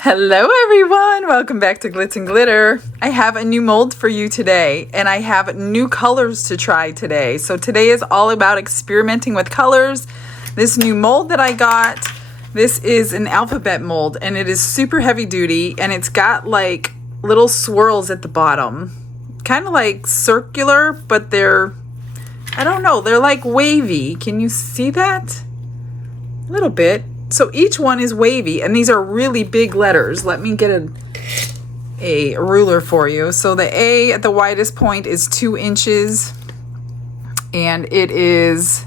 Hello everyone, welcome back to Glitz and Glitter. I have a new mold for you today and I have new colors to try today. So today is all about experimenting with colors. This new mold that I got, this is an alphabet mold and it is super heavy duty and it's got like little swirls at the bottom. Kind of like circular, but they're, I don't know, they're like wavy. Can you see that? A little bit. So each one is wavy, and these are really big letters. Let me get a ruler for you. So the A at the widest point is 2 inches, and it is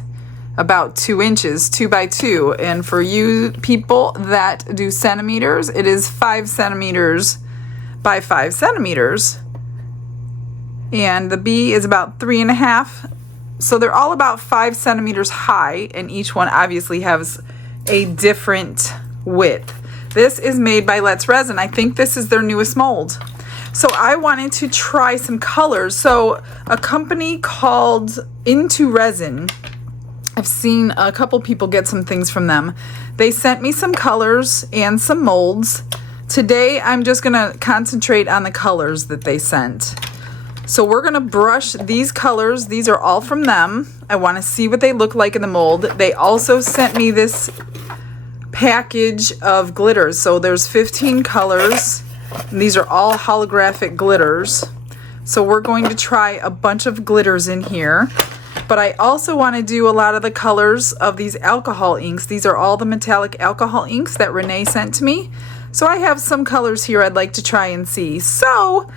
about 2 inches, 2 by 2. And for you people that do centimeters, it is 5 centimeters by 5 centimeters. And the B is about 3.5. So they're all about 5 centimeters high, and each one obviously has a different width. This is made by Resin. I think this is their newest mold. So I wanted to try some colors. So a company called Into Resin, I've seen a couple people get some things from them. They sent me some colors and some molds. Today I'm just gonna concentrate on the colors that they sent. So we're gonna brush these colors. These are all from them. I wanna see what they look like in the mold. They also sent me this package of glitters. So there's 15 colors. And these are all holographic glitters. So we're going to try a bunch of glitters in here. But I also wanna do a lot of the colors of these alcohol inks. These are all the metallic alcohol inks that Renee sent to me. So I have some colors here I'd like to try and see. So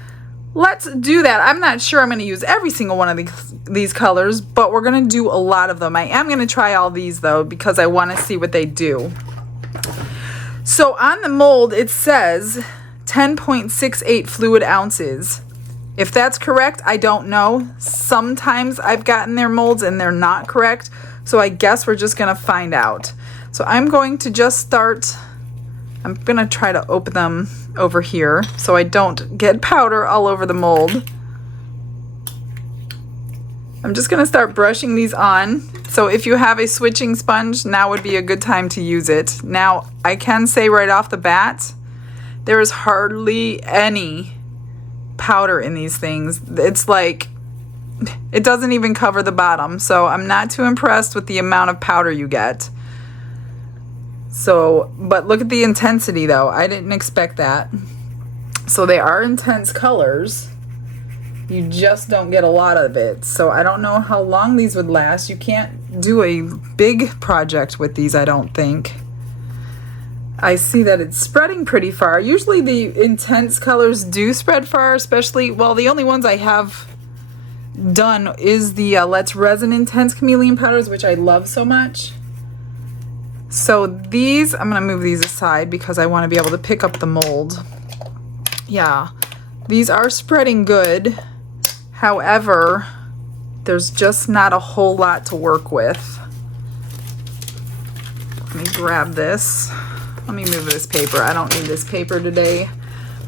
let's do that. I'm not sure I'm going to use every single one of these colors, but we're going to do a lot of them. I am going to try all these though because I want to see what they do. So on the mold it says 10.68 fluid ounces. If that's correct, I don't know. Sometimes I've gotten their molds and they're not correct, so I guess we're just going to find out. So I'm going to just start. I'm going to try to open them over here so I don't get powder all over the mold. I'm just going to start brushing these on. So if you have a switching sponge, now would be a good time to use it. Now, I can say right off the bat, there is hardly any powder in these things. It's like, it doesn't even cover the bottom. So I'm not too impressed with the amount of powder you get. So, but look at the intensity though. I didn't expect that. So they are intense colors. You just don't get a lot of it. So I don't know how long these would last. You can't do a big project with these, I don't think. I see that it's spreading pretty far. Usually the intense colors do spread far, especially, well, the only ones I have done is the Let's Resin Intense Chameleon Powders, which I love so much. So these, I'm going to move these aside because I want to be able to pick up the mold. Yeah, these are spreading good. However, there's just not a whole lot to work with. Let me grab this. Let me move this paper. I don't need this paper today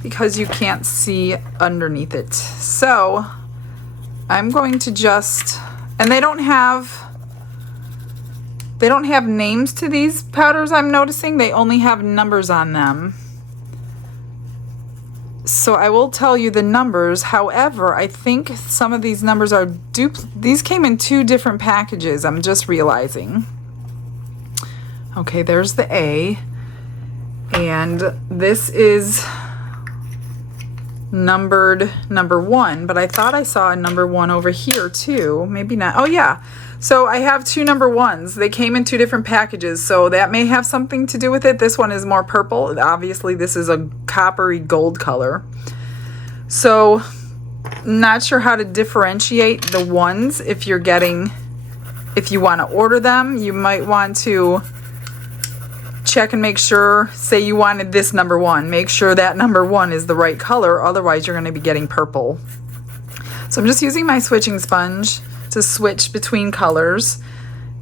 because you can't see underneath it. So I'm going to just, and they don't have names to these powders, I'm noticing. They only have numbers on them. So I will tell you the numbers. However, I think some of these numbers are these came in 2 different packages, I'm just realizing. Okay, there's the A. And this is numbered number 1, but I thought I saw a number 1 over here too. Maybe not. Oh yeah. So I have 2 number 1s. They came in 2 different packages, so that may have something to do with it. This one is more purple. Obviously, this is a coppery gold color. So, not sure how to differentiate the ones if you're getting, if you want to order them, you might want to check and make sure, say you wanted this number 1, make sure that number 1 is the right color, otherwise you're going to be getting purple. So I'm just using my switching sponge to switch between colors.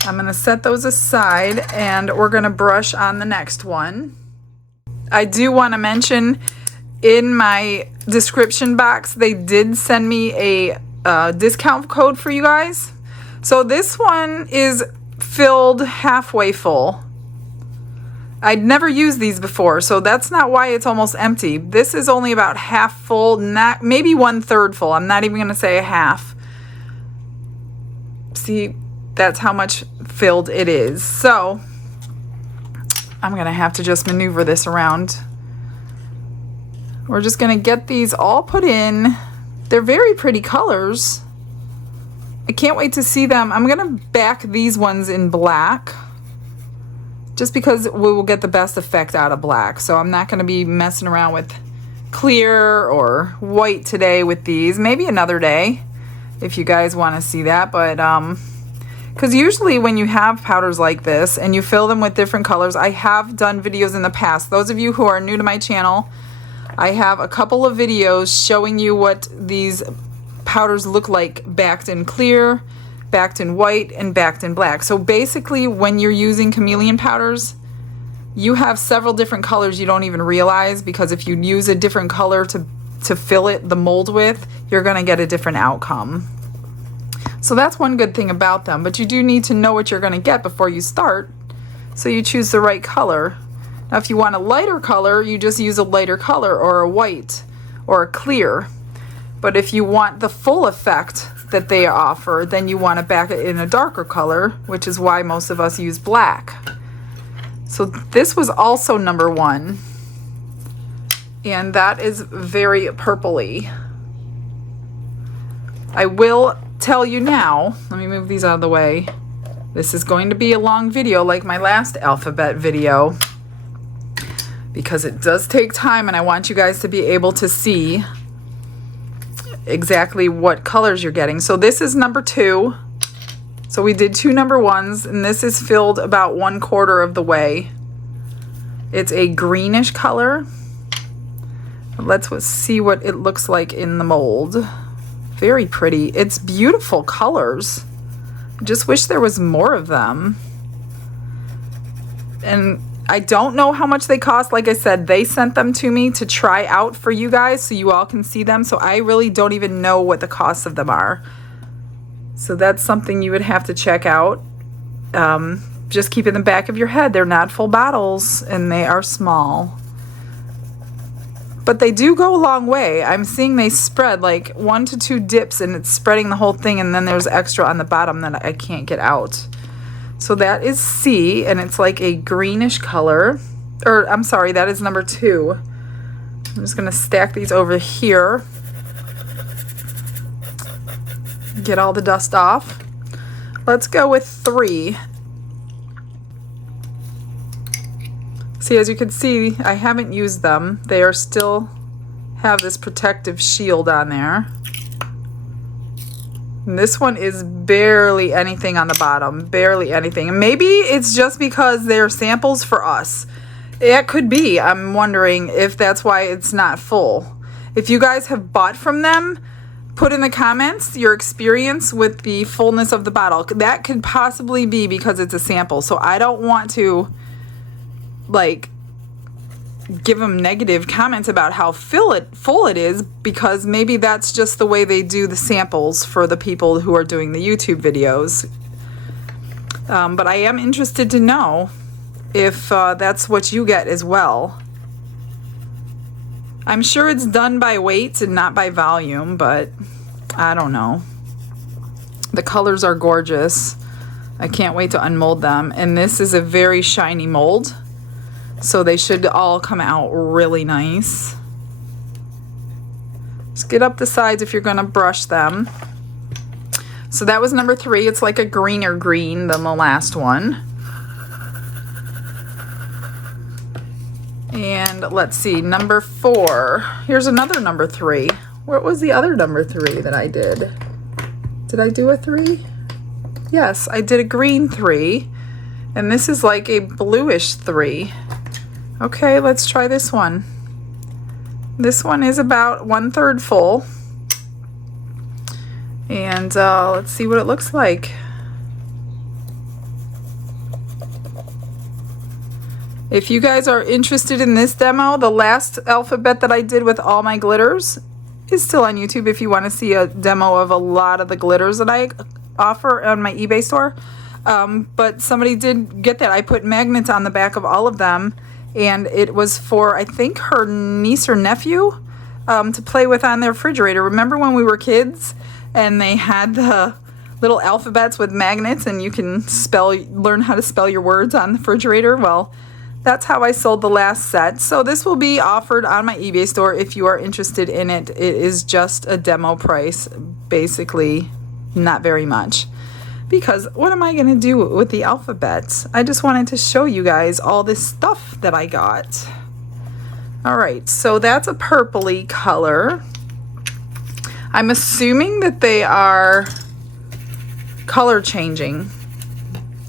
I'm going to set those aside and we're going to brush on the next one. I do want to mention in my description box they did send me a discount code for you guys. So this one is filled halfway full. I'd never used these before, so that's not why it's almost empty. This is only about half full, not maybe 1/3 full. I'm not even going to say a half. See, that's how much filled it is. So I'm going to have to just maneuver this around. We're just going to get these all put in. They're very pretty colors. I can't wait to see them. I'm going to back these ones in black, just because we will get the best effect out of black. So I'm not going to be messing around with clear or white today with these. Maybe another day if you guys want to see that. But because usually when you have powders like this and you fill them with different colors, I have done videos in the past. Those of you who are new to my channel, I have a couple of videos showing you what these powders look like backed in clear, backed in white, and backed in black. So basically when you're using chameleon powders, you have several different colors you don't even realize, because if you use a different color to fill the mold with, you're going to get a different outcome. So that's one good thing about them, but you do need to know what you're going to get before you start, so you choose the right color. Now if you want a lighter color, you just use a lighter color, or a white, or a clear. But if you want the full effect that they offer, then you want to back it in a darker color, which is why most of us use black. So this was also number 1, and that is very purpley. I will tell you now, let me move these out of the way. This is going to be a long video like my last alphabet video, because it does take time and I want you guys to be able to see exactly what colors you're getting. So this is number 2. So we did 2 number 1s, and this is filled about 1/4 of the way. It's a greenish color. Let's see what it looks like in the mold. Very pretty. It's beautiful colors. Just wish there was more of them. And I don't know how much they cost. Like I said, they sent them to me to try out for you guys so you all can see them. So I really don't even know what the costs of them are. So that's something you would have to check out. Just keep in the back of your head, they're not full bottles and they are small. But they do go a long way. I'm seeing they spread like 1 to 2 dips and it's spreading the whole thing, and then there's extra on the bottom that I can't get out. So that is C, and it's like a greenish color. Or, I'm sorry, that is number 2. I'm just going to stack these over here. Get all the dust off. Let's go with 3. See, as you can see, I haven't used them. They are still have this protective shield on there. And this one is barely anything on the bottom, barely anything. And maybe it's just because they're samples for us. It could be. I'm wondering if that's why it's not full. If you guys have bought from them, put in the comments your experience with the fullness of the bottle. That could possibly be because it's a sample. So I don't want to like give them negative comments about how full it is, because maybe that's just the way they do the samples for the people who are doing the YouTube videos. But I am interested to know if that's what you get as well. I'm sure it's done by weight and not by volume, but I don't know. The colors are gorgeous. I can't wait to unmold them. And this is a very shiny mold, so they should all come out really nice. Just get up the sides if you're going to brush them. So that was number 3. It's like a greener green than the last one. And let's see, number 4. Here's another number 3. What was the other number 3 that I did? Did I do a 3? Yes, I did a green 3. And this is like a bluish 3. Okay, let's try this one. This one is about 1/3 full. And let's see what it looks like. If you guys are interested in this demo, the last alphabet that I did with all my glitters is still on YouTube. If you want to see a demo of a lot of the glitters that I offer on my eBay store, But somebody did get that. I put magnets on the back of all of them, and it was for, I think, her niece or nephew to play with on their refrigerator. Remember when we were kids and they had the little alphabets with magnets and you can learn how to spell your words on the refrigerator? Well, that's how I sold the last set. So this will be offered on my eBay store if you are interested in it. It is just a demo price, basically not very much. Because what am I going to do with the alphabets? I just wanted to show you guys all this stuff that I got. All right, so that's a purpley color. I'm assuming that they are color changing.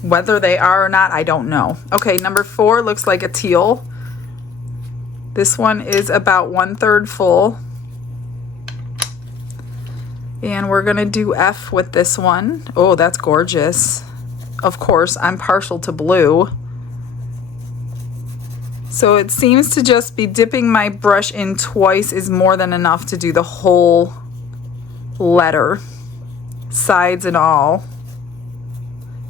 Whether they are or not, I don't know. Okay, number 4 looks like a teal. This one is about 1/3 full. And we're gonna do F with this one. Oh, that's gorgeous. Of course, I'm partial to blue. So it seems to just be dipping my brush in twice is more than enough to do the whole letter, sides and all,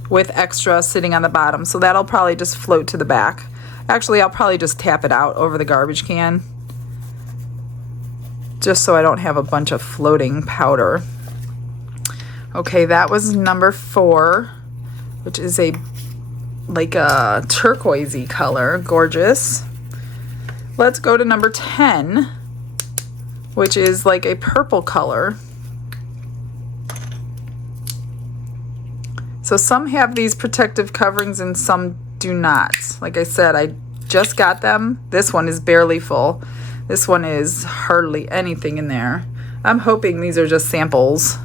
with extra sitting on the bottom. So that'll probably just float to the back. Actually, I'll probably just tap it out over the garbage can, just so I don't have a bunch of floating powder. Okay, that was number 4, which is like a turquoisey color. Gorgeous. Let's go to number 10, which is like a purple color. So some have these protective coverings and some do not. Like I said, I just got them. This one is barely full. This one is hardly anything in there. I'm hoping these are just samples.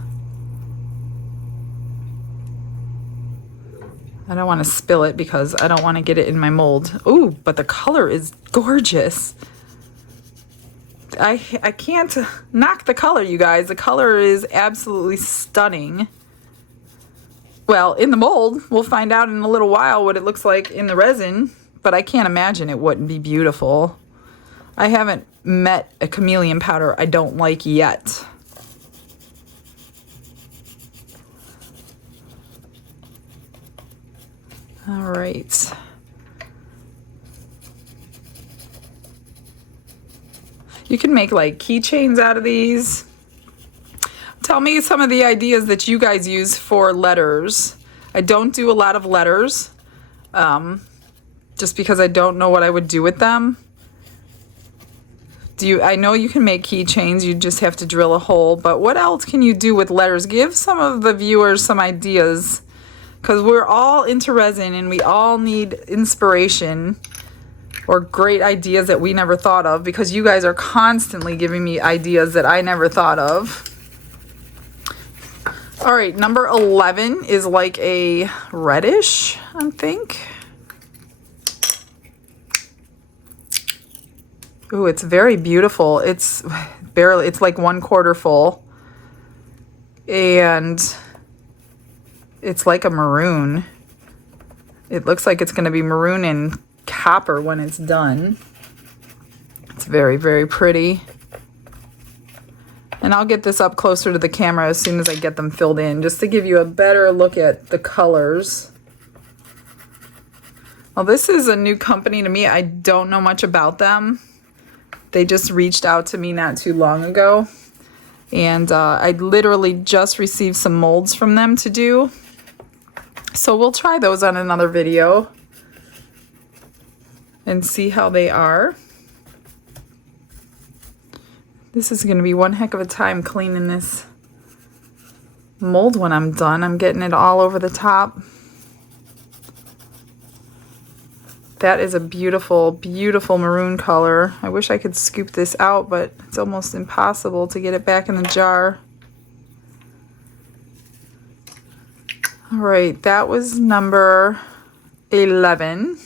I don't want to spill it because I don't want to get it in my mold. Ooh, but the color is gorgeous. I can't knock the color, you guys. The color is absolutely stunning. Well, in the mold, we'll find out in a little while what it looks like in the resin, but I can't imagine it wouldn't be beautiful. I haven't met a chameleon powder I don't like yet. All right. You can make like keychains out of these. Tell me some of the ideas that you guys use for letters. I don't do a lot of letters, just because I don't know what I would do with them. I know you can make keychains, you just have to drill a hole, but what else can you do with letters? Give some of the viewers some ideas, because we're all into resin and we all need inspiration or great ideas that we never thought of, because you guys are constantly giving me ideas that I never thought of. All right, number 11 is like a reddish, I think. Ooh, it's very beautiful. It's like 1/4 full. And it's like a maroon. It looks like it's gonna be maroon and copper when it's done. It's very, very pretty. And I'll get this up closer to the camera as soon as I get them filled in, just to give you a better look at the colors. Well, this is a new company to me. I don't know much about them. They just reached out to me not too long ago. And I literally just received some molds from them to do. So we'll try those on another video and see how they are. This is going to be one heck of a time cleaning this mold when I'm done. I'm getting it all over the top. That is a beautiful, beautiful maroon color. I wish I could scoop this out, but it's almost impossible to get it back in the jar. All right, that was number 11.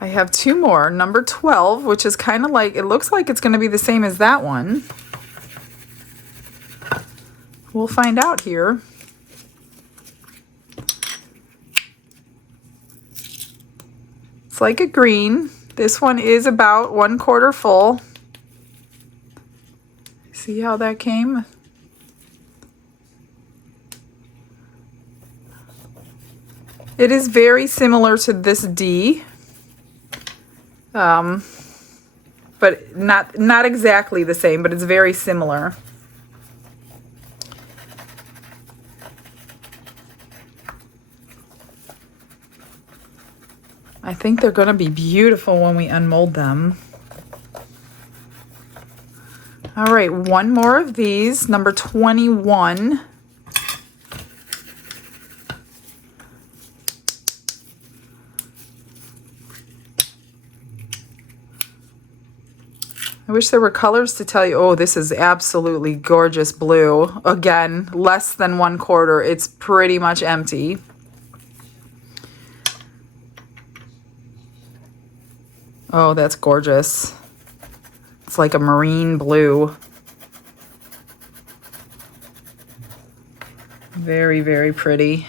I have 2 more. Number 12, which is kind of like, it looks like it's going to be the same as that one. We'll find out here. It's like a green. This one is about 1/4 full. See how that came? It is very similar to this D, but not exactly the same, but it's very similar. I think they're going to be beautiful when we unmold them. All right, one more of these, number 21. I wish there were colors to tell you. Oh, this is absolutely gorgeous blue. Again, less than 1/4. It's pretty much empty. Oh, that's gorgeous. It's like a marine blue. Very, very pretty.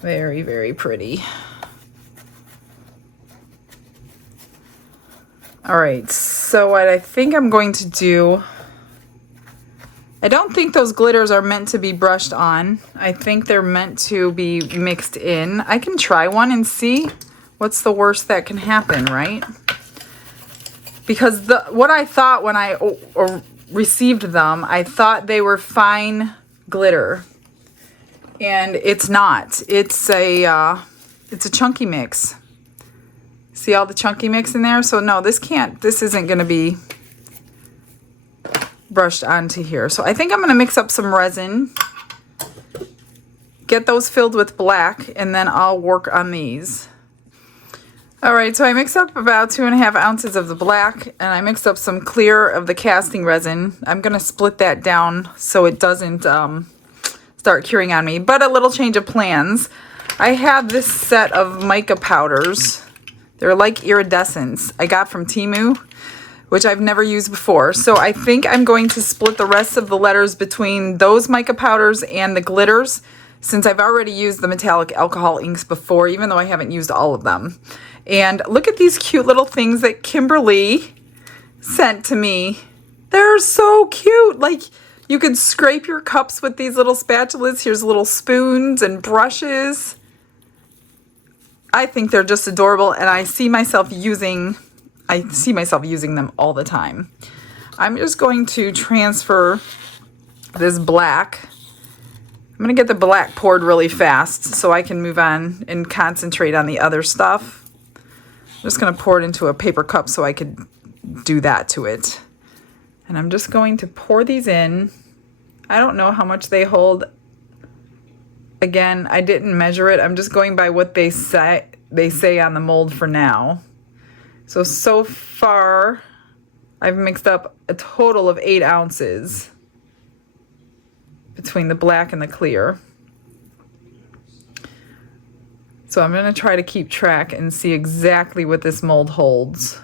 Very, very pretty. All right, so what I think I'm going to do, I don't think those glitters are meant to be brushed on. I think they're meant to be mixed in. I can try one and see what's the worst that can happen, right? Because what I thought when I received them, I thought they were fine glitter, and it's not. It's a chunky mix. See all the chunky mix in there? So no, this isn't going to be brushed onto here. So I think I'm going to mix up some resin, get those filled with black, and then I'll work on these. All right, so I mixed up about 2.5 ounces of the black, and I mixed up some clear of the casting resin. I'm going to split that down so it doesn't start curing on me, but a little change of plans. I have this set of mica powders. They're like iridescents I got from Temu, which I've never used before. So I think I'm going to split the rest of the letters between those mica powders and the glitters, since I've already used the metallic alcohol inks before, even though I haven't used all of them. And look at these cute little things that Kimberly sent to me. They're so cute. Like, you could scrape your cups with these little spatulas. Here's little spoons and brushes. I think they're just adorable, and I see myself using them all the time. I'm just going to transfer this black. I'm going to get the black poured really fast so I can move on and concentrate on the other stuff. I'm just going to pour it into a paper cup so I could do that to it. And I'm just going to pour these in. I don't know how much they hold. Again, I didn't measure it. I'm just going by what they say on the mold for now. So far, I've mixed up a total of 8 ounces between the black and the clear. So I'm going to try to keep track and see exactly what this mold holds.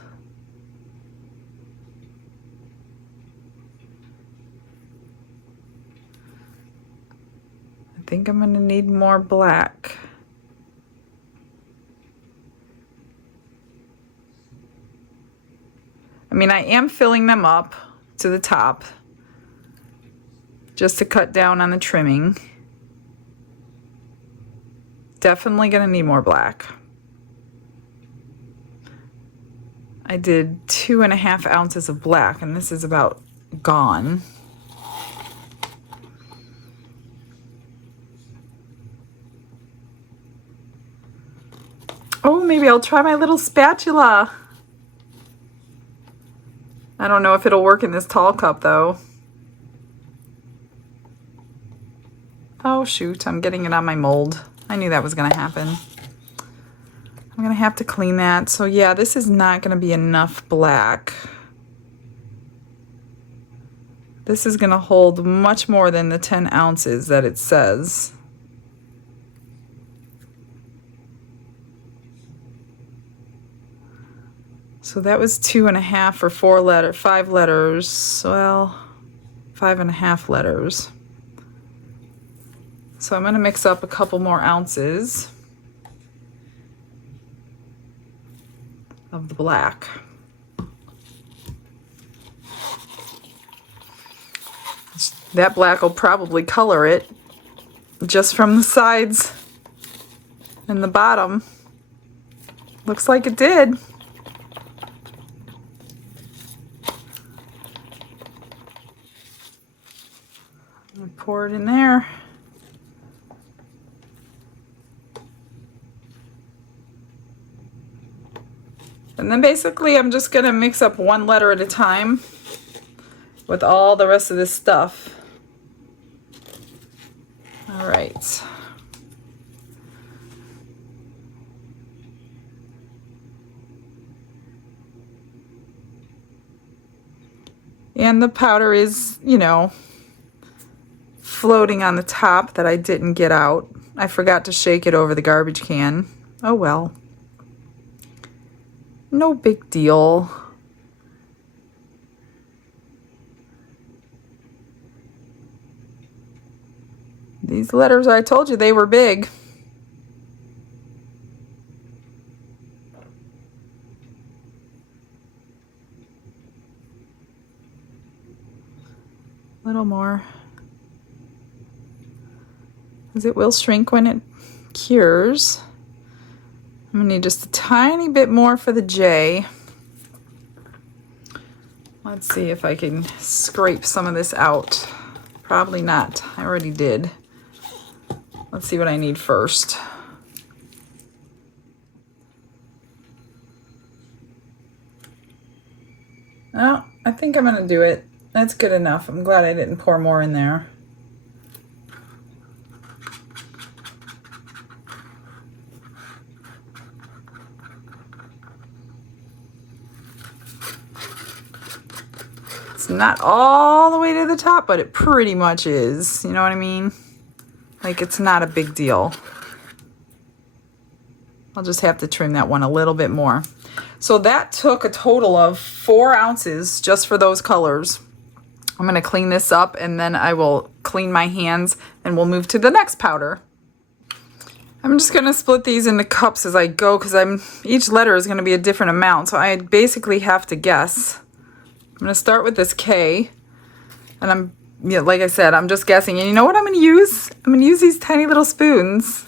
I think I'm going to need more black. I mean, I am filling them up to the top just to cut down on the trimming. Definitely going to need more black. I did 2.5 ounces of black, and this is about gone. Oh, maybe I'll try my little spatula. I don't know if it'll work in this tall cup, though. Oh, shoot, I'm getting it on my mold. I knew that was going to happen. I'm going to have to clean that. So yeah, this is not going to be enough black. This is going to hold much more than the 10 ounces that it says. So that was 2.5 for 5 letters. Well, 5.5 letters. So I'm going to mix up a couple more ounces of the black. That black will probably color it just from the sides and the bottom. Looks like it did. Pour it in there. And then basically I'm just going to mix up one letter at a time with all the rest of this stuff. All right. And the powder is, you know, floating on the top that I didn't get out. I forgot to shake it over the garbage can. Oh well. No big deal. These letters, I told you they were big. A little more. Because it will shrink when it cures. I'm going to need just a tiny bit more for the J. Let's see if I can scrape some of this out. Probably not. I already did. Let's see what I need first. Oh, I think I'm going to do it. That's good enough. I'm glad I didn't pour more in there. It's not all the way to the top, but it pretty much is. You know what I mean? Like, it's not a big deal. I'll just have to trim that one a little bit more. So that took a total of 4 ounces just for those colors. I'm going to clean this up and then I will clean my hands and we'll move to the next powder. I'm just going to split these into cups as I go because each letter is going to be a different amount. So I basically have to guess. I'm going to start with this K, and like I said, I'm just guessing. And you know what I'm going to use? I'm going to use these tiny little spoons.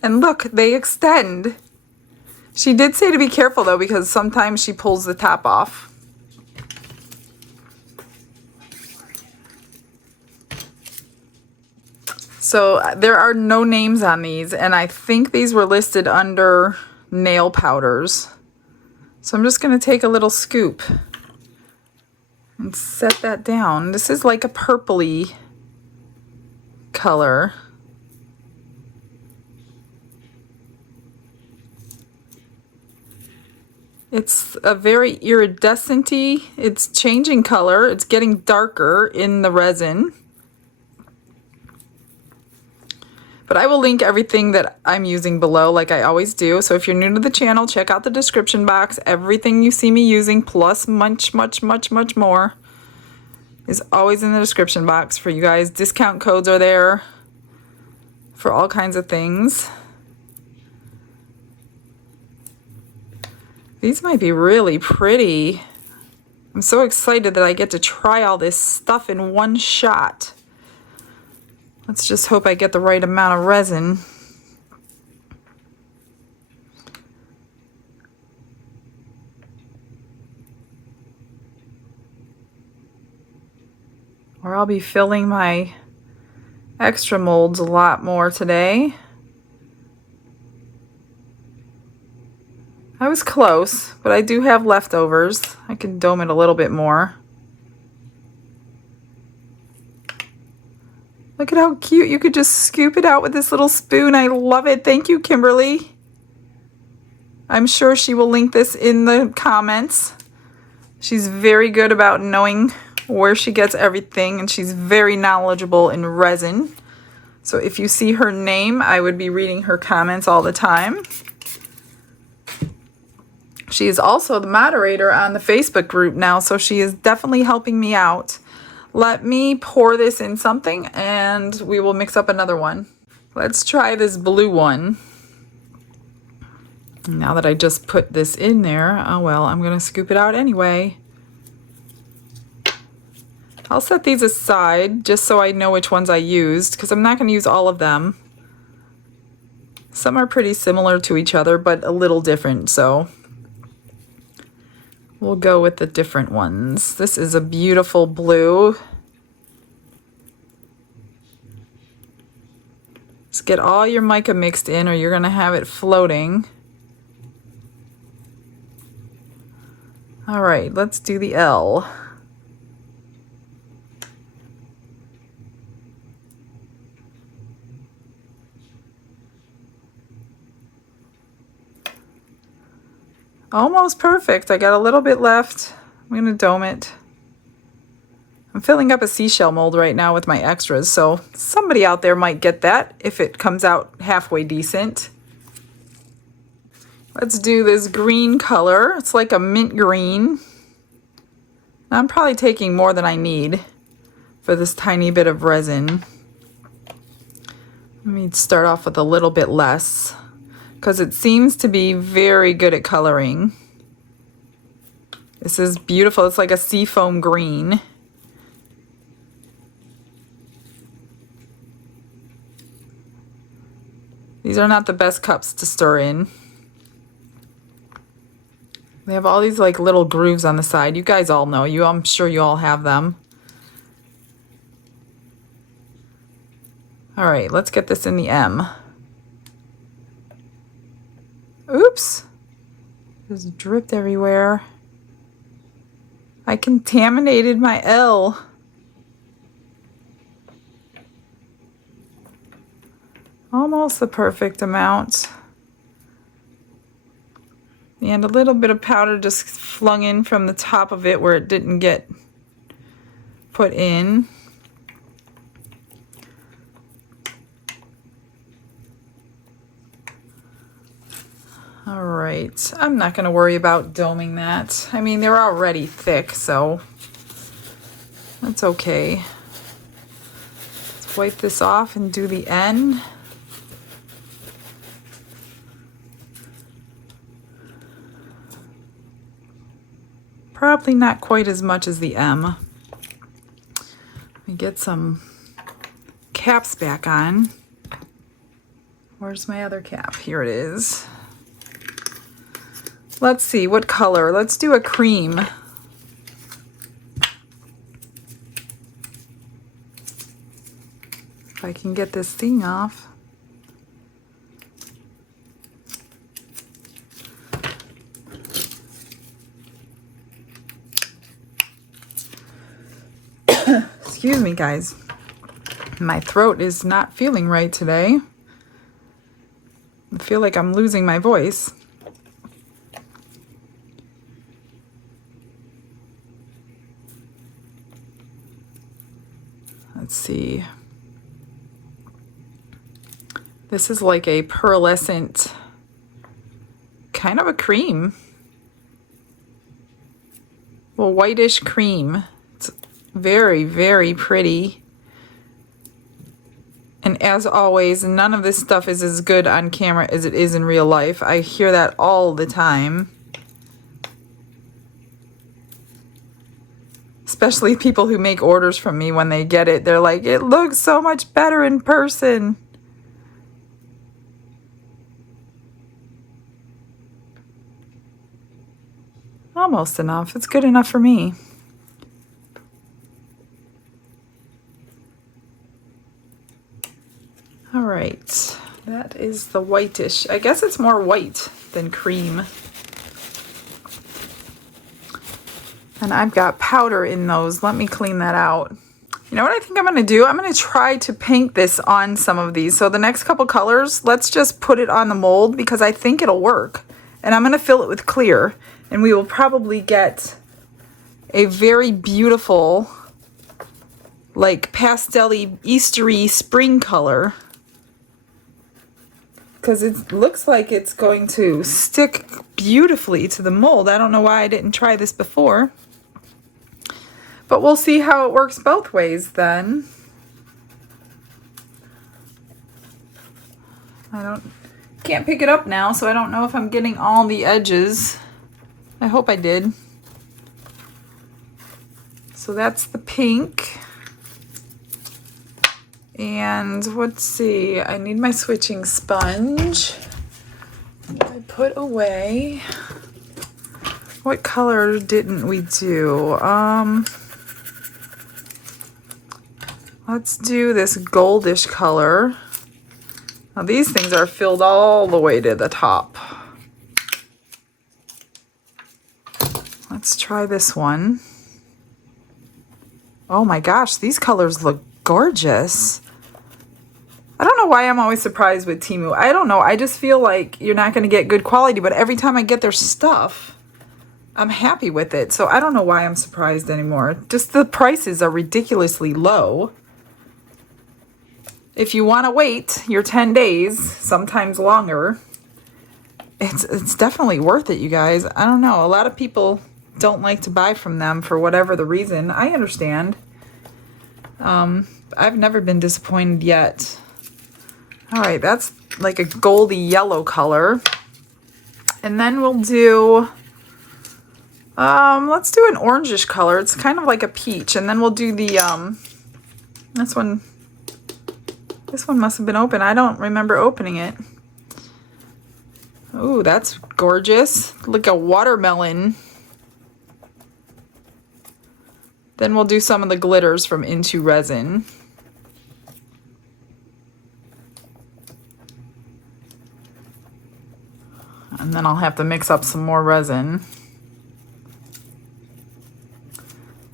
And look, they extend. She did say to be careful though, because sometimes she pulls the top off. So there are no names on these, and I think these were listed under nail powders. So I'm just going to take a little scoop and set that down. This is like a purpley color. It's a very iridescent-y. It's changing color. It's getting darker in the resin. But I will link everything that I'm using below like I always do. So if you're new to the channel, check out the description box. Everything you see me using plus much more is always in the description box for you guys. Discount codes are there for all kinds of things. These might be really pretty. I'm so excited that I get to try all this stuff in one shot. Let's just hope I get the right amount of resin. Or I'll be filling my extra molds a lot more today. I was close, but I do have leftovers. I can dome it a little bit more. Look at how cute. You could just scoop it out with this little spoon. I love it. Thank you, Kimberly. I'm sure she will link this in the comments. She's very good about knowing where she gets everything, and she's very knowledgeable in resin. So if you see her name, I would be reading her comments all the time. She is also the moderator on the Facebook group now, so she is definitely helping me out. Let me pour this in something and we will mix up another one. Let's try this blue one. Now that I just put this in there, oh well, I'm going to scoop it out anyway. I'll set these aside just so I know which ones I used, because I'm not going to use all of them. Some are pretty similar to each other, but a little different, so we'll go with the different ones. This is a beautiful blue. Just get all your mica mixed in or you're going to have it floating. All right, let's do the L. Almost perfect. I got a little bit left. I'm going to dome it. I'm filling up a seashell mold right now with my extras, so somebody out there might get that if it comes out halfway decent. Let's do this green color. It's like a mint green. Now, I'm probably taking more than I need for this tiny bit of resin. Let me start off with a little bit less, because it seems to be very good at coloring. This is beautiful. It's like a seafoam green. These are not the best cups to stir in. They have all these like little grooves on the side. You guys all know. I'm sure you all have them. All right, let's get this in the M. Oops. Just dripped everywhere. I contaminated my L. Almost the perfect amount. And a little bit of powder just flung in from the top of it where it didn't get put in. All right, I'm not going to worry about doming that. I mean, they're already thick, so that's okay. Let's wipe this off and do the N. Probably not quite as much as the M. Let me get some caps back on. Where's my other cap? Here it is. Let's see, what color? Let's do a cream. If I can get this thing off. Excuse me, guys. My throat is not feeling right today. I feel like I'm losing my voice. Let's see. This is like a pearlescent, kind of a cream. Well, whitish cream. It's very, very pretty. And as always, none of this stuff is as good on camera as it is in real life. I hear that all the time. Especially people who make orders from me when they get it. They're like, it looks so much better in person. Almost enough. It's good enough for me. All right, that is the whitish. I guess it's more white than cream. And I've got powder in those. Let me clean that out. You know what I think I'm going to do? I'm going to try to paint this on some of these. So the next couple colors, let's just put it on the mold because I think it'll work. And I'm going to fill it with clear. And we will probably get a very beautiful, like pastel-y, Eastery spring color. Because it looks like it's going to stick beautifully to the mold. I don't know why I didn't try this before. But we'll see how it works both ways then. Can't pick it up now, so I don't know if I'm getting all the edges. I hope I did. So that's the pink. And let's see, I need my switching sponge. I put away. What color didn't we do? Let's do this goldish color. Now these things are filled all the way to the top. Let's try this one. Oh my gosh, these colors look gorgeous. I don't know why I'm always surprised with Temu. I don't know. I just feel like you're not going to get good quality, but every time I get their stuff, I'm happy with it. So I don't know why I'm surprised anymore. Just the prices are ridiculously low. If you want to wait your 10 days, sometimes longer, it's definitely worth it, you guys. I don't know. A lot of people don't like to buy from them for whatever the reason. I understand. I've never been disappointed yet. All right, that's like a goldy yellow color. And then we'll do, let's do an orangish color. It's kind of like a peach. And then we'll do the, this one must have been open. I don't remember opening it. Ooh, that's gorgeous. Like a watermelon. Then we'll do some of the glitters from Into Resin. And then I'll have to mix up some more resin.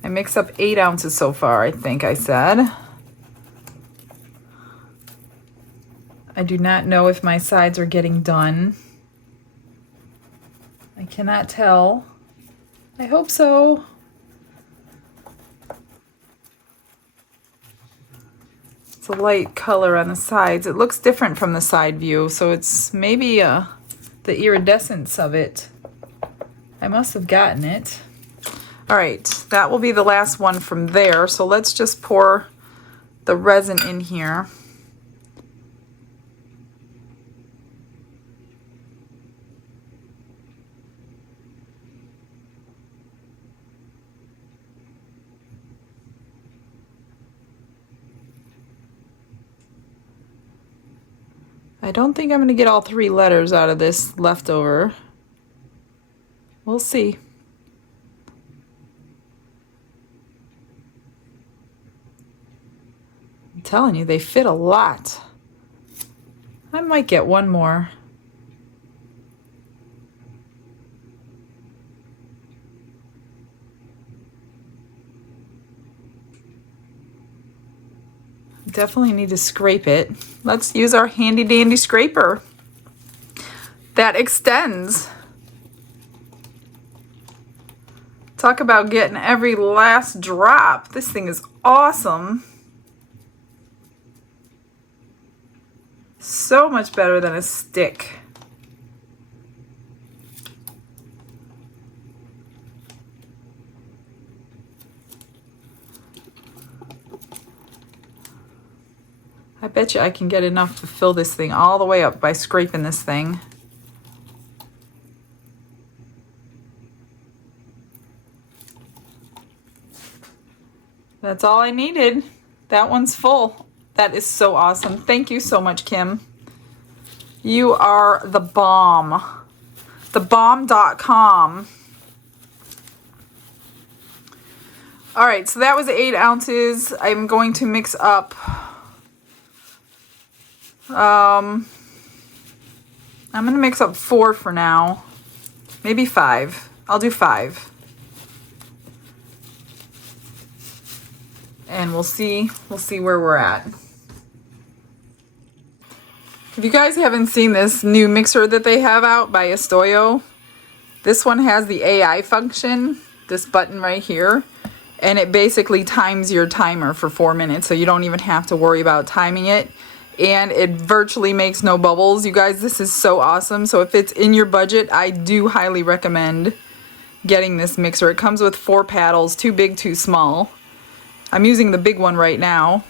I mixed up 8 ounces so far, I think I said. I do not know if my sides are getting done. I cannot tell. I hope so. It's a light color on the sides. It looks different from the side view, so it's maybe the iridescence of it. I must have gotten it. All right, that will be the last one from there. So let's just pour the resin in here. I don't think I'm going to get all 3 letters out of this leftover. We'll see. I'm telling you, they fit a lot. I might get one more. Definitely need to scrape it. Let's use our handy dandy scraper that extends. Talk about getting every last drop. This thing is awesome. So much better than a stick. I bet you I can get enough to fill this thing all the way up by scraping this thing. That's all I needed. That one's full. That is so awesome. Thank you so much, Kim. You are the bomb. Thebomb.com. All right, so that was 8 ounces. I'm going to mix up I'm going to mix up 4 for now. Maybe 5. I'll do 5. And we'll see where we're at. If you guys haven't seen this new mixer that they have out by Estoyo, this one has the AI function, this button right here, and it basically times your timer for 4 minutes, so you don't even have to worry about timing it. And it virtually makes no bubbles. You guys, this is so awesome. So if it's in your budget, I do highly recommend getting this mixer. It comes with 4 paddles, 2 big, 2 small. I'm using the big one right now.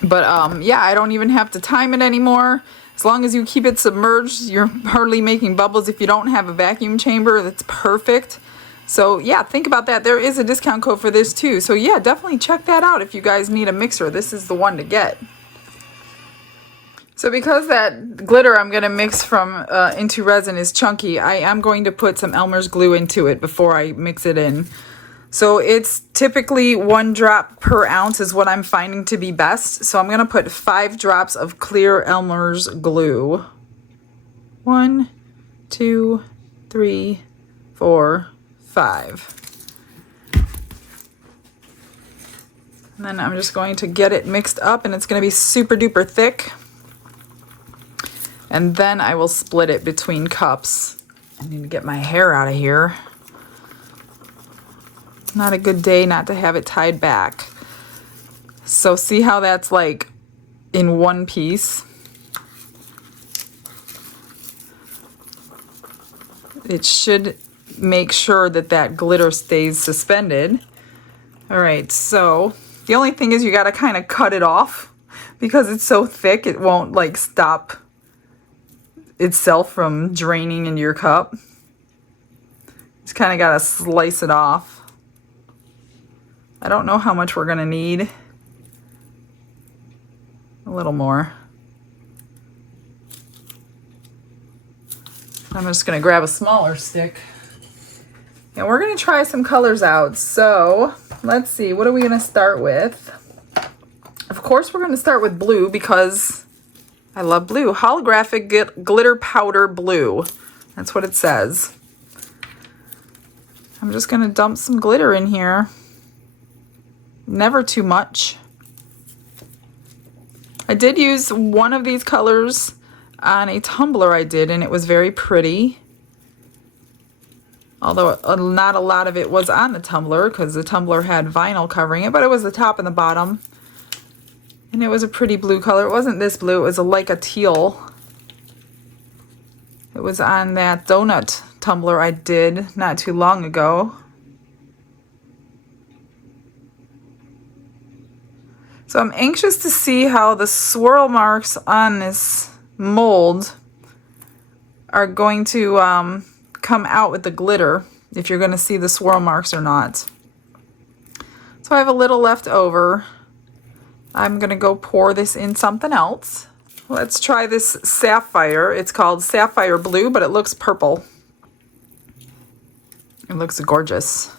But yeah, I don't even have to time it anymore. As long as you keep it submerged, you're hardly making bubbles. If you don't have a vacuum chamber, that's perfect. So yeah, think about that. There is a discount code for this too. So yeah, definitely check that out if you guys need a mixer. This is the one to get. So because that glitter I'm going to mix from into resin is chunky, I am going to put some Elmer's glue into it before I mix it in. So it's typically 1 drop per ounce is what I'm finding to be best. So I'm going to put 5 drops of clear Elmer's glue. 1, 2, 3, 4, 5. And then I'm just going to get it mixed up, and it's going to be super duper thick. And then I will split it between cups. I need to get my hair out of here. Not a good day not to have it tied back. So see how that's like in one piece? It should make sure that that glitter stays suspended. All right, so the only thing is you got to kind of cut it off because it's so thick it won't like stop itself from draining into your cup. Just kind of got to slice it off. I don't know how much we're going to need. A little more. I'm just going to grab a smaller stick. And we're going to try some colors out. So let's see, what are we going to start with? Of course, we're going to start with blue because I love blue. Holographic glitter powder blue. That's what it says. I'm just going to dump some glitter in here. Never too much. I did use one of these colors on a tumbler I did, and it was very pretty. Although not a lot of it was on the tumbler because the tumbler had vinyl covering it, but it was the top and the bottom. And it was a pretty blue color. It wasn't this blue, it was like a teal. It was on that donut tumbler I did not too long ago. So I'm anxious to see how the swirl marks on this mold are going to come out with the glitter, if you're going to see the swirl marks or not. So I have a little left over. I'm going to go pour this in something else. Let's try this sapphire. It's called Sapphire Blue, but it looks purple. It looks gorgeous.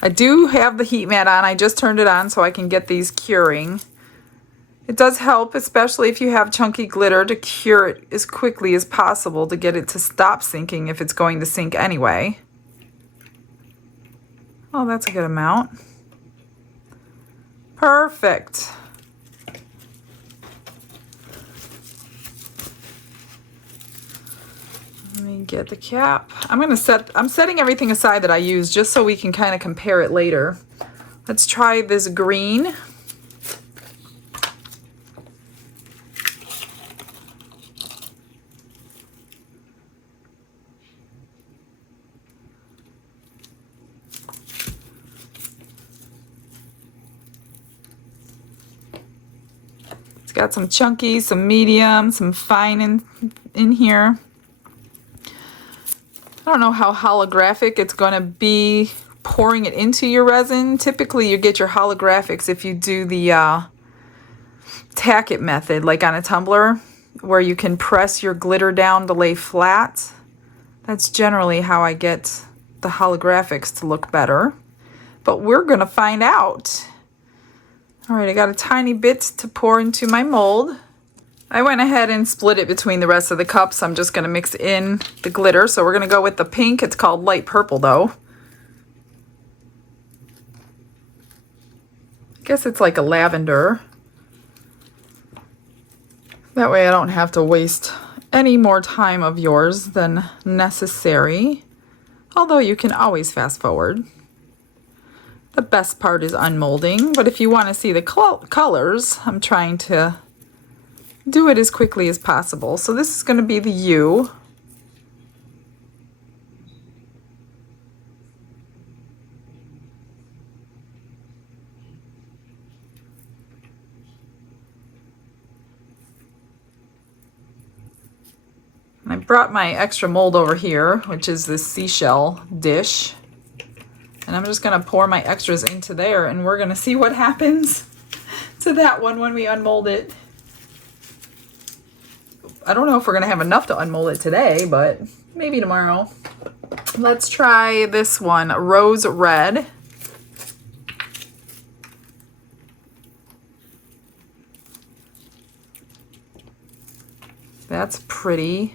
I do have the heat mat on. I just turned it on so I can get these curing. It does help, especially if you have chunky glitter, to cure it as quickly as possible to get it to stop sinking if it's going to sink anyway. Oh, that's a good amount. Perfect. Let me get the cap. I'm setting everything aside that I use just so we can kind of compare it later. Let's try this green. It's got some chunky, some medium, some fine in here. I don't know how holographic it's going to be pouring it into your resin. Typically, you get your holographics if you do the tack it method, like on a tumbler, where you can press your glitter down to lay flat. That's generally how I get the holographics to look better. But we're going to find out. All right, I got a tiny bit to pour into my mold. I went ahead and split it between the rest of the cups. I'm just going to mix in the glitter. So we're going to go with the pink. It's called light purple though. I guess it's like a lavender. That way I don't have to waste any more time of yours than necessary. Although you can always fast forward. The best part is unmolding, but if you want to see the colors, I'm trying to do it as quickly as possible. So this is going to be the U. And I brought my extra mold over here, which is this seashell dish. And I'm just gonna pour my extras into there, and we're gonna see what happens to that one when we unmold it. I don't know if we're gonna have enough to unmold it today, but maybe tomorrow. Let's try this one, Rose Red. That's pretty.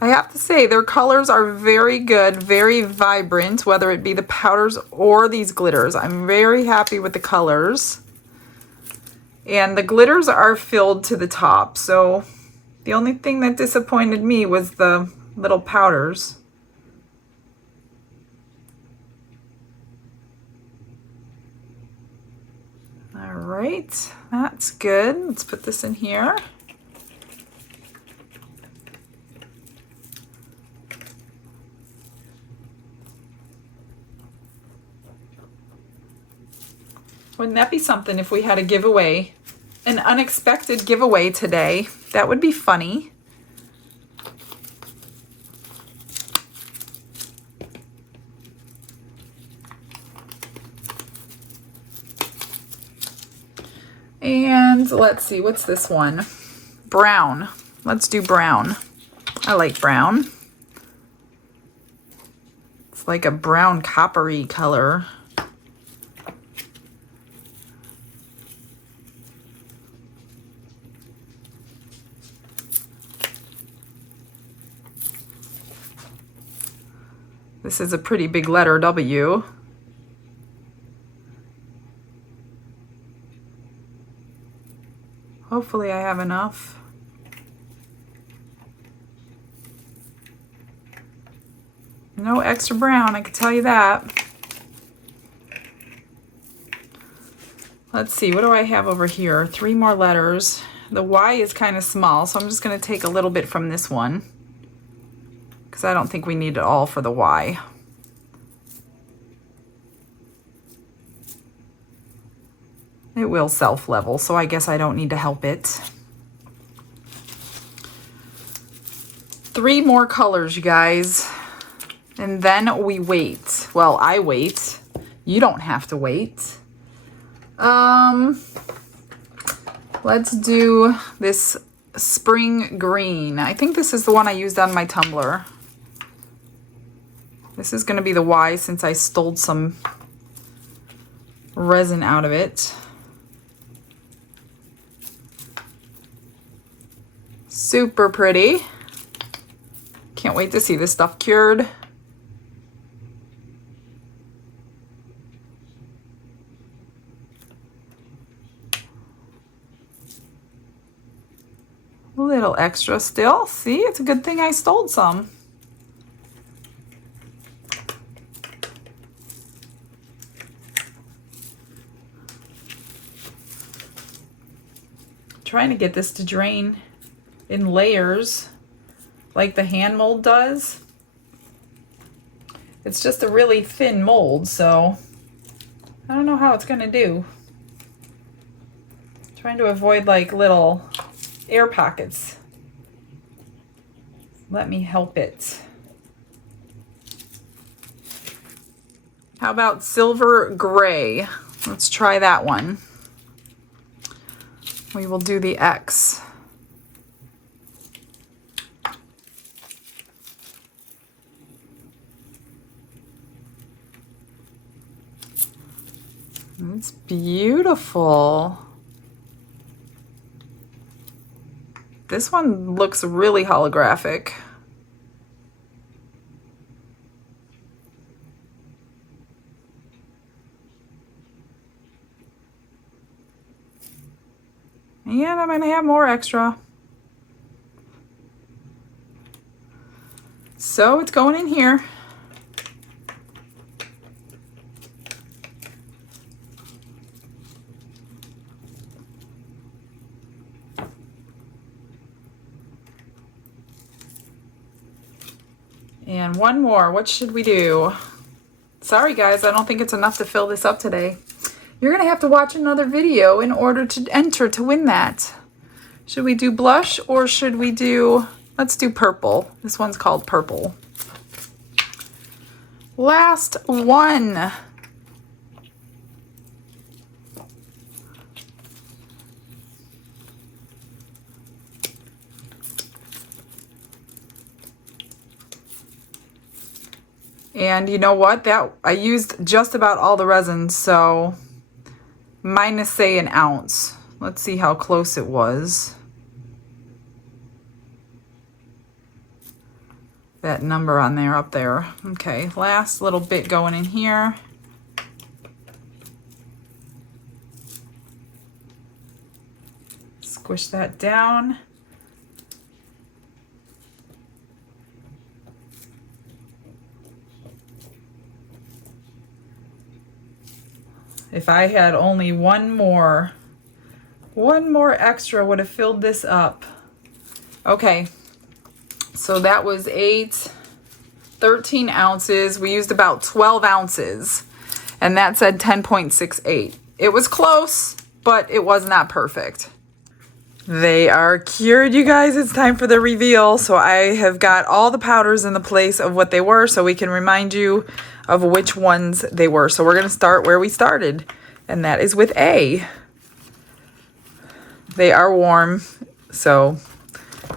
I have to say their colors are very good, very vibrant, whether it be the powders or these glitters. I'm very happy with the colors. And the glitters are filled to the top, so the only thing that disappointed me was the little powders. All right, that's good. Let's put this in here. Wouldn't that be something if we had a giveaway, an unexpected giveaway today? That would be funny. And let's see, what's this one? Brown. Let's do brown. I like brown. It's like a brown coppery color. This is a pretty big letter W. Hopefully I have enough. No extra brown, I can tell you that. Let's see, what do I have over here? 3 more letters. The Y is kind of small, so I'm just going to take a little bit from this one, because I don't think we need it all for the Y. It will self-level, so I guess I don't need to help it. 3 more colors, you guys. And then we wait. Well, I wait. You don't have to wait. Let's do this spring green. I think this is the one I used on my tumbler. This is going to be the Y since I stole some resin out of it. Super pretty. Can't wait to see this stuff cured. A little extra still. See, it's a good thing I stole some. Trying to get this to drain in layers like the hand mold does. It's just a really thin mold, so I don't know how it's gonna do. Trying to avoid like little air pockets. Let me help it. How about silver gray? Let's try that one. We will do the X. It's beautiful. This one looks really holographic. And I'm going to have more extra. So it's going in here. And one more. What should we do? Sorry guys, I don't think it's enough to fill this up today. You're going to have to watch another video in order to enter to win that. Should we do blush or should we do Let's do purple. This one's called purple. Last one. And you know what? That I used just about all the resins, so minus say an ounce. Let's see how close it was. That number on there, up there. Okay, last little bit going in here. Squish that down. If I had only one more extra would have filled this up. Okay, so that was 13 ounces. We used about 12 ounces, and that said 10.68. It was close, but it was not perfect. They are cured, you guys. It's time for the reveal. So I have got all the powders in the place of what they were so we can remind you of which ones they were. So we're going to start where we started, and that is with A. They are warm, so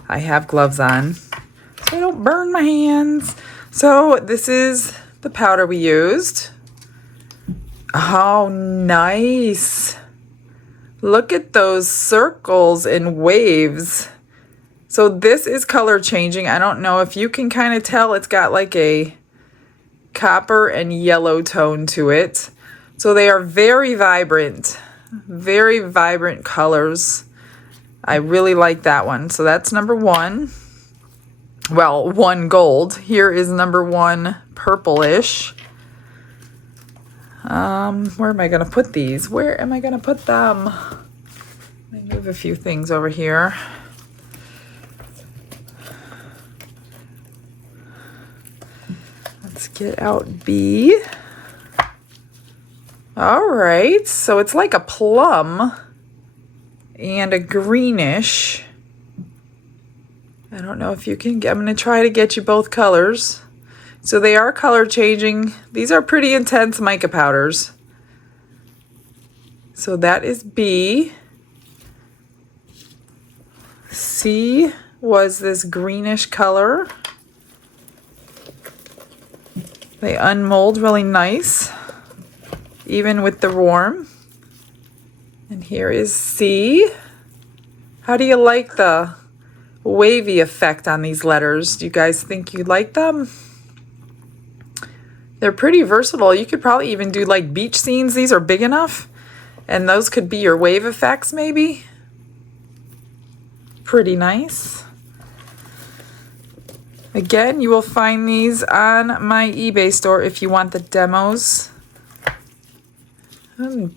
I have gloves on so I don't burn my hands. So this is the powder we used. Oh, nice. Look at those circles and waves. So this is color changing. I don't know if you can kind of tell. It's got like a copper and yellow tone to it. So they are very vibrant colors. I really like that one. So that's number one. Well, one gold. Here is number one purplish. Where am I going to put these? Where am I going to put them? Let me move a few things over here. Let's get out B. All right, so it's like a plum and a greenish. I don't know if you can get, I'm going to try to get you both colors. So they are color changing. These are pretty intense mica powders. So that is B. C was this greenish color. They unmold really nice, even with the warm. And here is C. How do you like the wavy effect on these letters? Do you guys think you like them? They're pretty versatile. You could probably even do like beach scenes. These are big enough. And those could be your wave effects maybe. Pretty nice. Again, you will find these on my eBay store if you want the demos.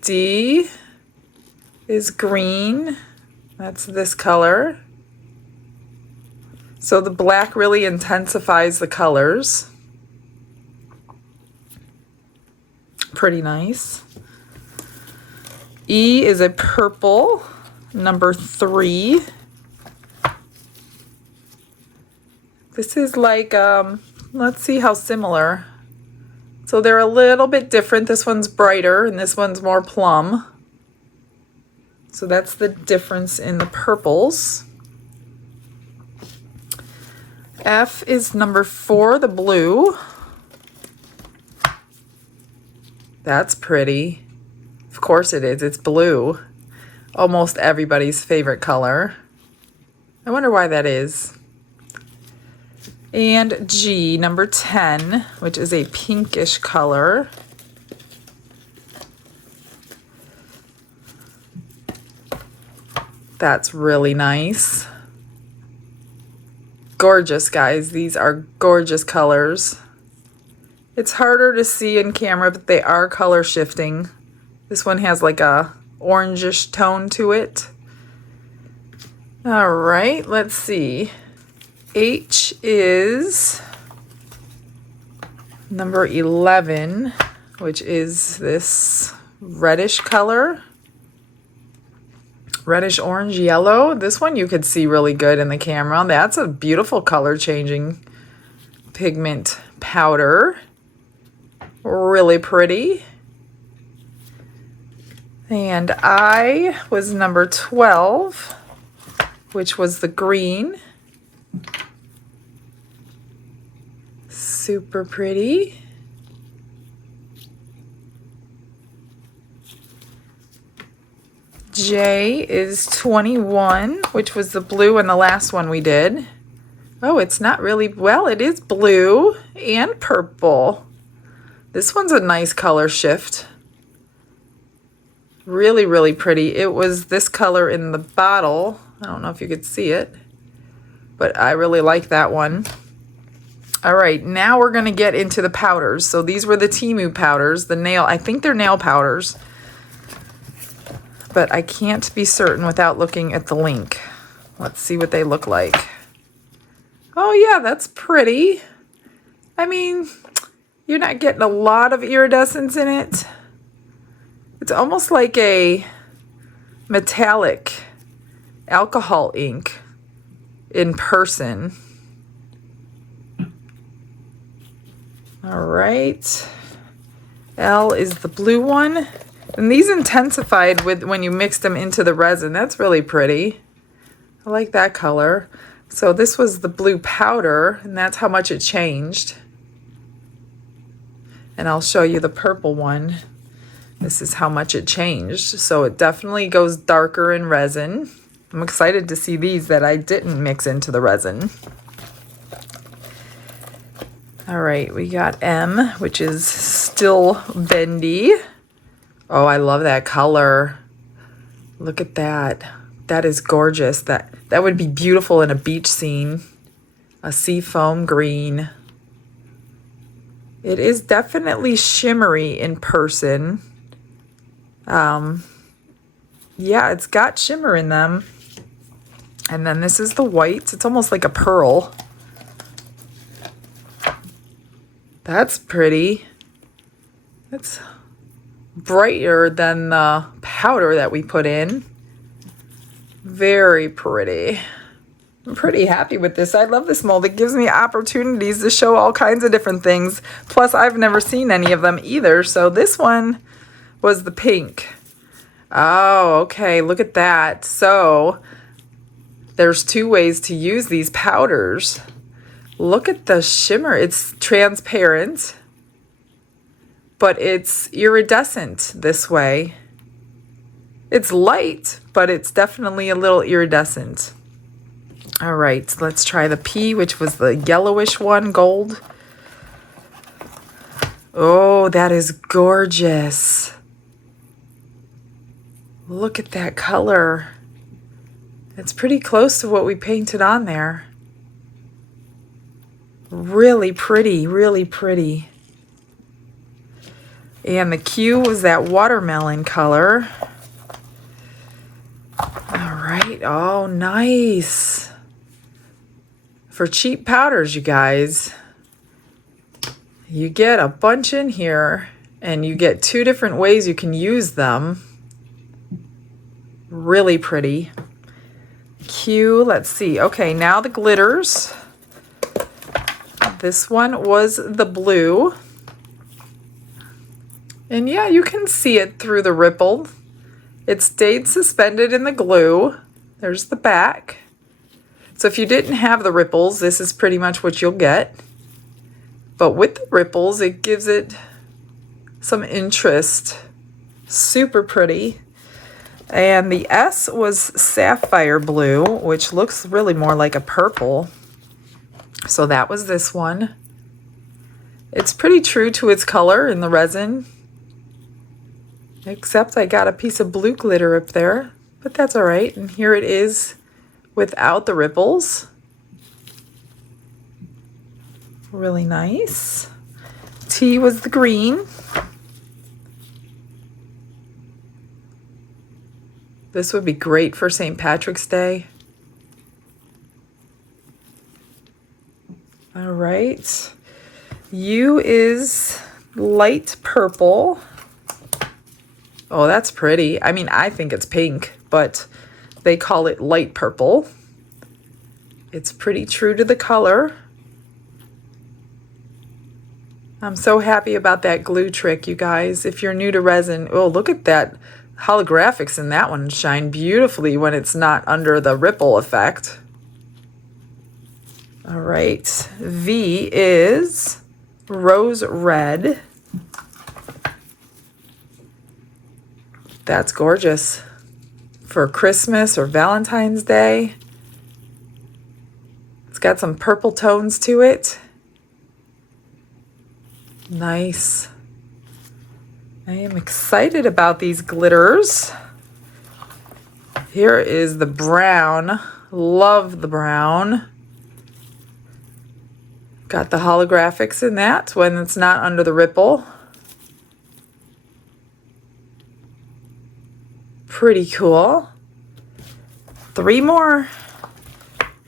D is green. That's this color. So the black really intensifies the colors. Pretty nice. E is a purple, number 3. This is like, let's see how similar. So they're a little bit different. This one's brighter and this one's more plum. So that's the difference in the purples. F is number 4, the blue. That's pretty. Of course it is. It's blue. Almost everybody's favorite color. I wonder why that is. And G, number 10, which is a pinkish color. That's really nice. Gorgeous, guys. These are gorgeous colors. It's harder to see in camera, but they are color shifting. This one has like a orangish tone to it. All right, let's see. H is number 11, which is this reddish color. reddish orange yellow. This one you could see really good in the camera. That's a beautiful color changing pigment powder. Really pretty. And I was number 12, which was the green. Super pretty. J is 21, which was the blue in the last one we did. Oh, it's not really, well, it is blue and purple. This one's a nice color shift. Really, really pretty. It was this color in the bottle. I don't know if you could see it, but I really like that one. All right, now we're gonna get into the powders. So these were the Temu powders, I think they're nail powders, but I can't be certain without looking at the link. Let's see what they look like. Oh yeah, that's pretty. I mean, you're not getting a lot of iridescence in it. It's almost like a metallic alcohol ink in person. All right. L is the blue one. And these intensified with when you mix them into the resin. That's really pretty. I like that color. So this was the blue powder, and that's how much it changed. And I'll show you the purple one. This is how much it changed. So it definitely goes darker in resin. I'm excited to see these that I didn't mix into the resin. All right, we got M, which is still bendy. Oh, I love that color. Look at that. That is gorgeous. That would be beautiful in a beach scene. A seafoam green. It is definitely shimmery in person. Yeah, it's got shimmer in them. And then this is the white. It's almost like a pearl. That's pretty. It's brighter than the powder that we put in. Very pretty. I'm pretty happy with this. I love this mold. It gives me opportunities to show all kinds of different things. Plus, I've never seen any of them either. So this one was the pink. Oh, okay. Look at that. So there's two ways to use these powders. Look at the shimmer. It's transparent, but it's iridescent this way. It's light, but it's definitely a little iridescent. All right, let's try the P, which was the yellowish one, gold. Oh, that is gorgeous. Look at that color. It's pretty close to what we painted on there. Really pretty, really pretty. And the Q was that watermelon color. All right, oh, nice. For cheap powders, you guys, you get a bunch in here and you get two different ways you can use them. Really pretty. Q, let's see. Okay, now the glitters. This one was the blue. And yeah, you can see it through the ripple. It stayed suspended in the glue. There's the back. So if you didn't have the ripples, this is pretty much what you'll get. But with the ripples, it gives it some interest. Super pretty. And the S was sapphire blue, which looks really more like a purple. So that was this one. It's pretty true to its color in the resin. Except I got a piece of blue glitter up there, but that's all right. And here it is without the ripples. Really nice. T was the green. This would be great for St. Patrick's Day. All right. U is light purple. Oh, that's pretty. I mean, I think it's pink, but They call it light purple. It's pretty true to the color. I'm so happy about that glue trick, you guys. If you're new to resin, oh, look at that. Holographics in that one shine beautifully when it's not under the ripple effect. All right, V is rose red. That's gorgeous for Christmas or Valentine's Day. It's got some purple tones to it. Nice. I am excited about these glitters. Here is the brown. Love the brown. Got the holographics in that when it's not under the ripple. Pretty cool. 3 more.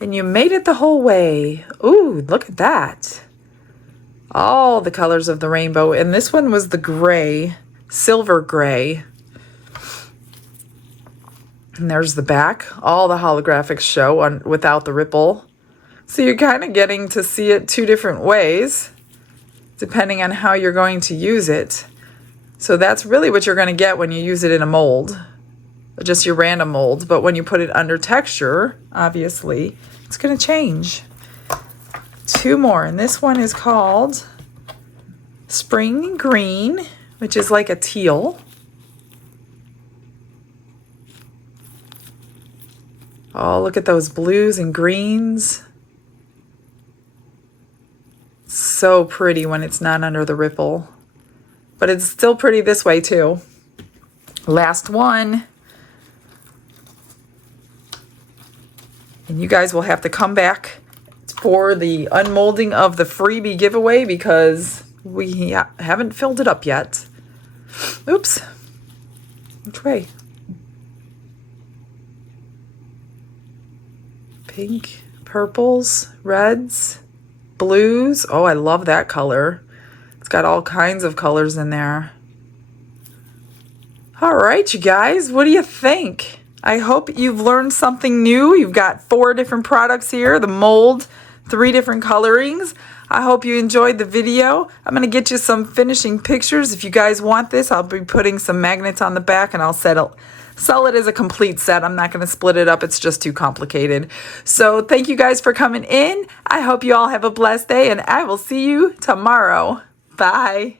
And you made it the whole way. Ooh, look at that. All the colors of the rainbow. And this one was the gray, silver gray. And there's the back. All the holographics show on without the ripple. So you're kind of getting to see it 2 different ways, depending on how you're going to use it. So that's really what you're going to get when you use it in a mold, just your random mold. But when you put it under texture, obviously, it's going to change. 2 more, and this one is called Spring Green, which is like a teal. Oh, look at those blues and greens. So pretty when it's not under the ripple. But it's still pretty this way too. Last one. And you guys will have to come back for the unmolding of the freebie giveaway because we haven't filled it up yet. Oops. Which way? Pink, purples, reds, blues. Oh, I love that color. It's got all kinds of colors in there. All right, you guys, what do you think? I hope you've learned something new. You've got 4 different products here, the mold, 3 different colorings. I hope you enjoyed the video. I'm going to get you some finishing pictures. If you guys want this, I'll be putting some magnets on the back and I'll sell it as a complete set. I'm not going to split it up. It's just too complicated. So thank you guys for coming in. I hope you all have a blessed day and I will see you tomorrow. Bye.